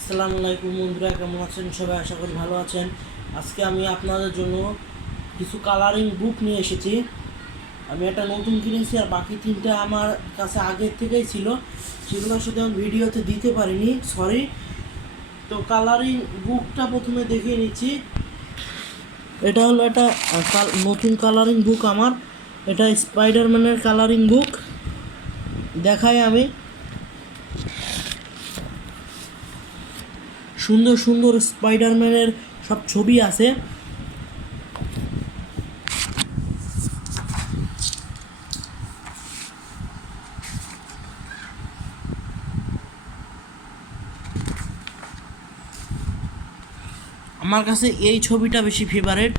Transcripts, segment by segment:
আসসালামু আলাইকুম বন্ধুরা, কেমন আছেন সবাই? আশা করি ভালো আছেন। আজকে আমি আপনাদের জন্য কিছু কালারিং বুক নিয়ে এসেছি। আমি একটা নতুন কিনেছি আর বাকি তিনটা আমার কাছে আগের থেকেই ছিল, সেগুলোর সাথে আমি ভিডিওতে দিতে পারিনি, সরি। তো কালারিং বুকটা প্রথমে দেখিয়ে নিচ্ছি। এটা হলো একটা নতুন কালারিং বুক আমার। এটা স্পাইডারম্যানের কালারিং বুক। দেখাই আমি, সুন্দর সুন্দর স্পাইডারম্যানের সব ছবি আছে। আমার কাছে এই ছবিটা বেশি ফেভারেট।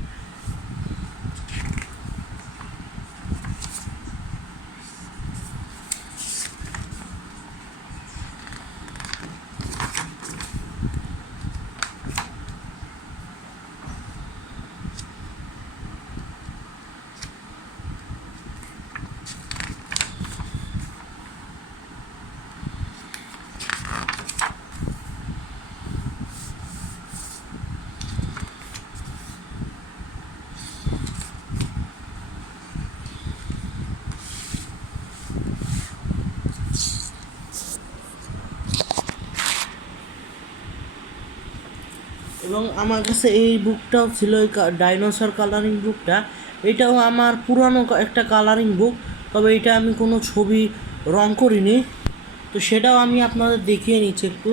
এবং আমার কাছে এই বুকটাও ছিল, এই ডাইনোসর কালারিং বুকটা। এটাও আমার পুরানো একটা কালারিং বুক, তবে এটা আমি কোনো ছবি রং করিনি। তো সেটাও আমি আপনাদের দেখিয়ে নিচ্ছি একটু।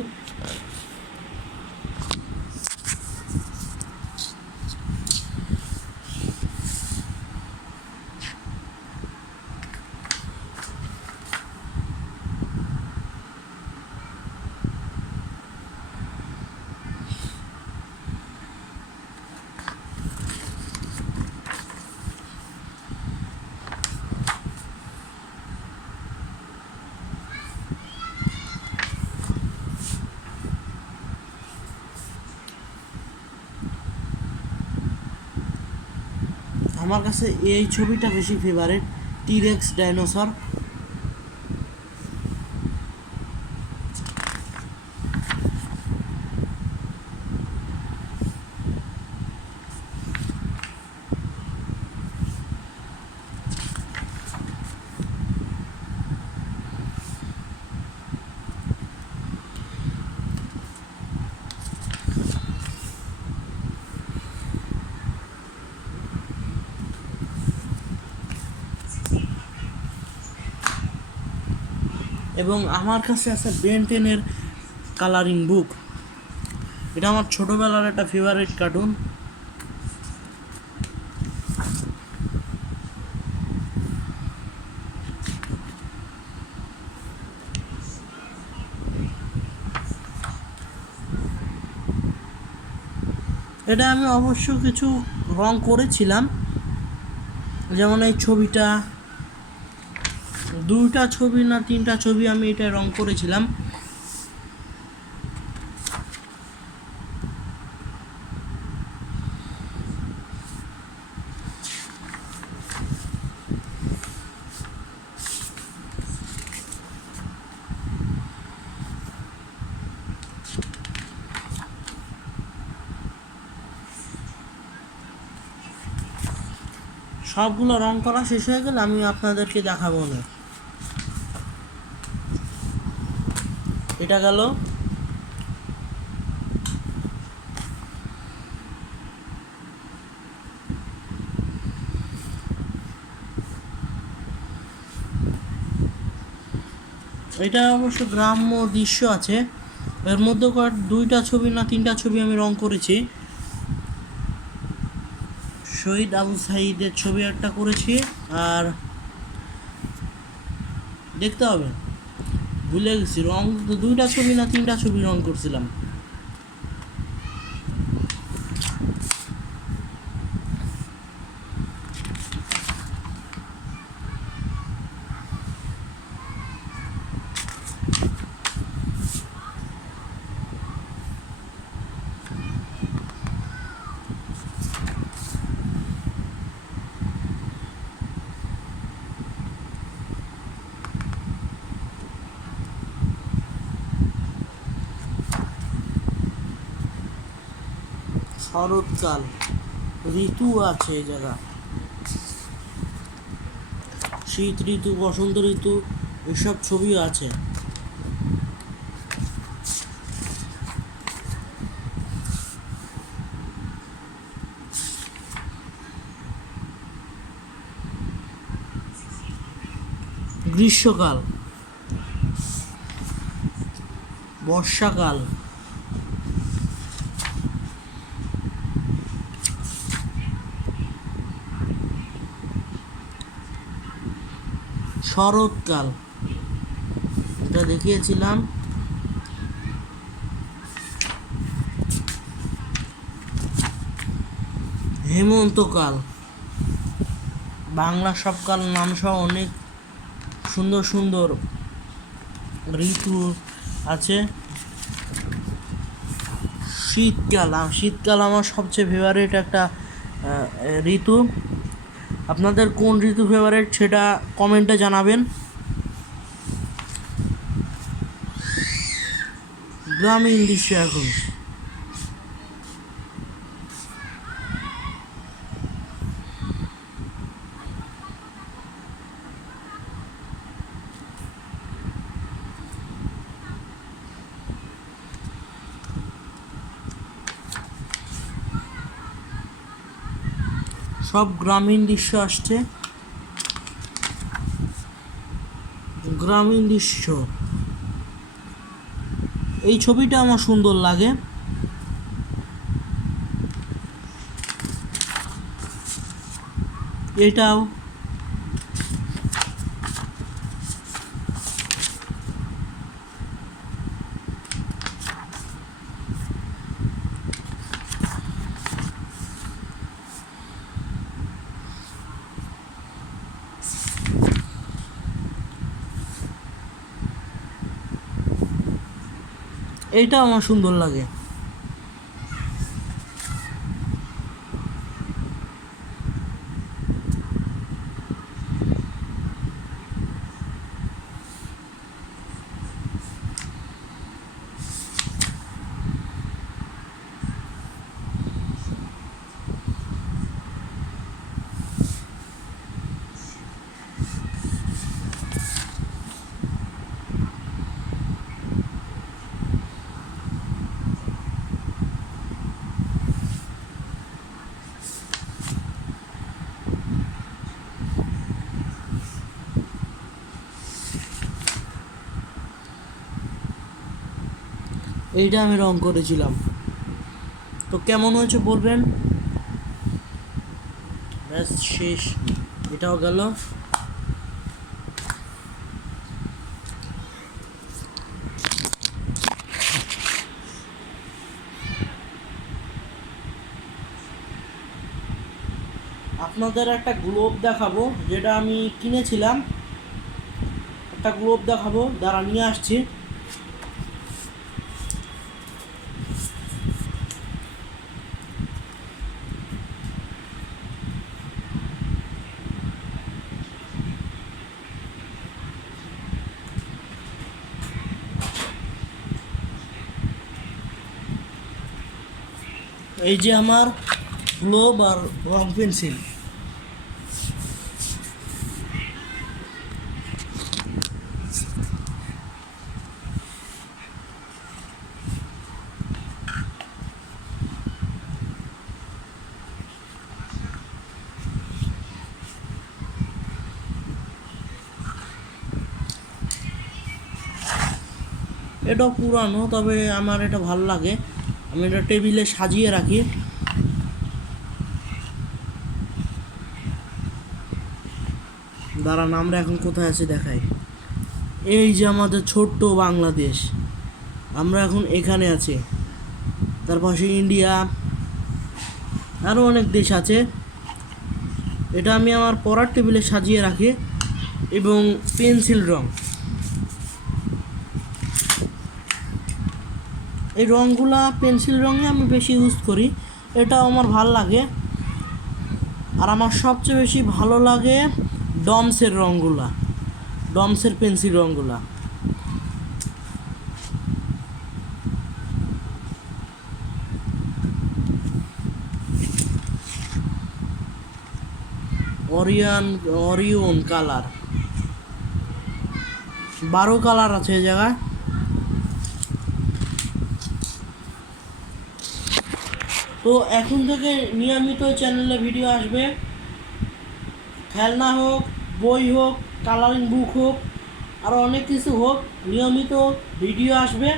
আমার কাছে এই ছবিটা বেশি ফেভারিট, টিরেক্স ডাইনোসর। এবং আমার কাছে আছে বেন 10-এর কালারিং বুক। এটা আমার ছোটোবেলার একটা ফেভারিট কার্টুন। এটা আমি অবশ্য কিছু রং করেছিলাম, যেমন এই ছবিটা, দুইটা ছবি না তিনটা ছবি আমি এটা রং করেছিলাম। সবগুলো রং করা শেষ হয়ে গেলে আমি আপনাদেরকে দেখাবো না। এটা গেল। এটা অবশ্য গ্রাম্য দৃশ্য আছে, এর মধ্যে দুইটা ছবি না তিনটা ছবি আমি রং করেছি। শহীদ আবু সাইদের ছবি একটা করেছি, আর দেখতে হবে, ভুলে গেছি রং, দুইটা ছবি না তিনটা ছবি রং করছিলাম। শরৎকাল, ঋতু আছে এই জায়গা, শীত ঋতু, বসন্ত ঋতু, এসব ছবিও আছে। গ্রীষ্মকাল, বর্ষাকাল, শরৎকাল, এটা দেখিয়েছিলাম, হেমন্তকাল, বাংলা সব কাল নাম সহ অনেক সুন্দর সুন্দর ঋতু আছে। শীতকাল, শীতকাল আমার সবচেয়ে ফেভারিট একটা ঋতু। আপনাদের কোন ঋতু ফেভারিট সেটা কমেন্টে জানাবেন। গ্রামীণ দৃশ্য এখন, সব গ্রামীণ দৃশ্য আসছে। গ্রামীণ দৃশ্য, এই ছবিটা আমার সুন্দর লাগে। এটাও, এইটাও আমার সুন্দর লাগে। এইটা আমি রং করেছিলাম, তো কেমন হয়েছে বলবেন। ব্যাস শেষ, এটাও গেল। আপনাদের একটা গ্লোব দেখাবো, যেটা আমি কিনেছিলাম। একটা গ্লোব দেখাবো, যারা নিয়ে আসছি। এই যে আমার গ্লোব আর রং পেন্সিল। এটাও পুরানো, তবে আমার এটা ভালো লাগে। আমি এটা টেবিলে সাজিয়ে রাখি। দাঁড়ান, আমরা এখন কোথায় আছি দেখাই। এই যে আমাদের ছোট্ট বাংলাদেশ, আমরা এখন এখানে আছি। তার পাশে ইন্ডিয়া, আরও অনেক দেশ আছে। এটা আমি আমার পড়ার টেবিলে সাজিয়ে রাখি। এবং পেন্সিল রং, এই রঙগুলা পেন্সিল রঙে আমি বেশি ইউজ করি, এটা আমার ভালো লাগে। আর আমার সবচেয়ে বেশি ভালো লাগে ডমসের রঙগুলা, ডমসের পেন্সিল রঙগুলা। অরিয়ন কালার, 12 কালার আছে এই জায়গায়। তো এখন থেকে নিয়মিত চ্যানেলে ভিডিও আসবে, খেলনা হোক, বই হোক, কালারিং বুক হোক, আরও অনেক কিছু হোক, নিয়মিত ভিডিও আসবে।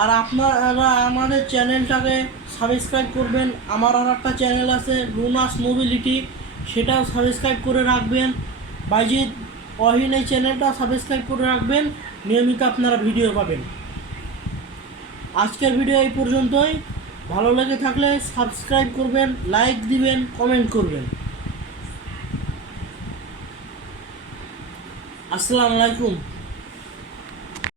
আর আপনারা আমাদের চ্যানেলটাকে সাবস্ক্রাইব করবেন। আমার আর একটা চ্যানেল আছে লুনাস মোবিলিটি, সেটাও সাবস্ক্রাইব করে রাখবেন। বাইজিৎ অহিন এই চ্যানেলটা সাবস্ক্রাইব করে রাখবেন, নিয়মিত আপনারা ভিডিও পাবেন। আজকের ভিডিও এই পর্যন্তই। ভালো লেগে থাকলে সাবস্ক্রাইব করবেন, লাইক দিবেন, কমেন্ট করবেন। আসসালামু আলাইকুম।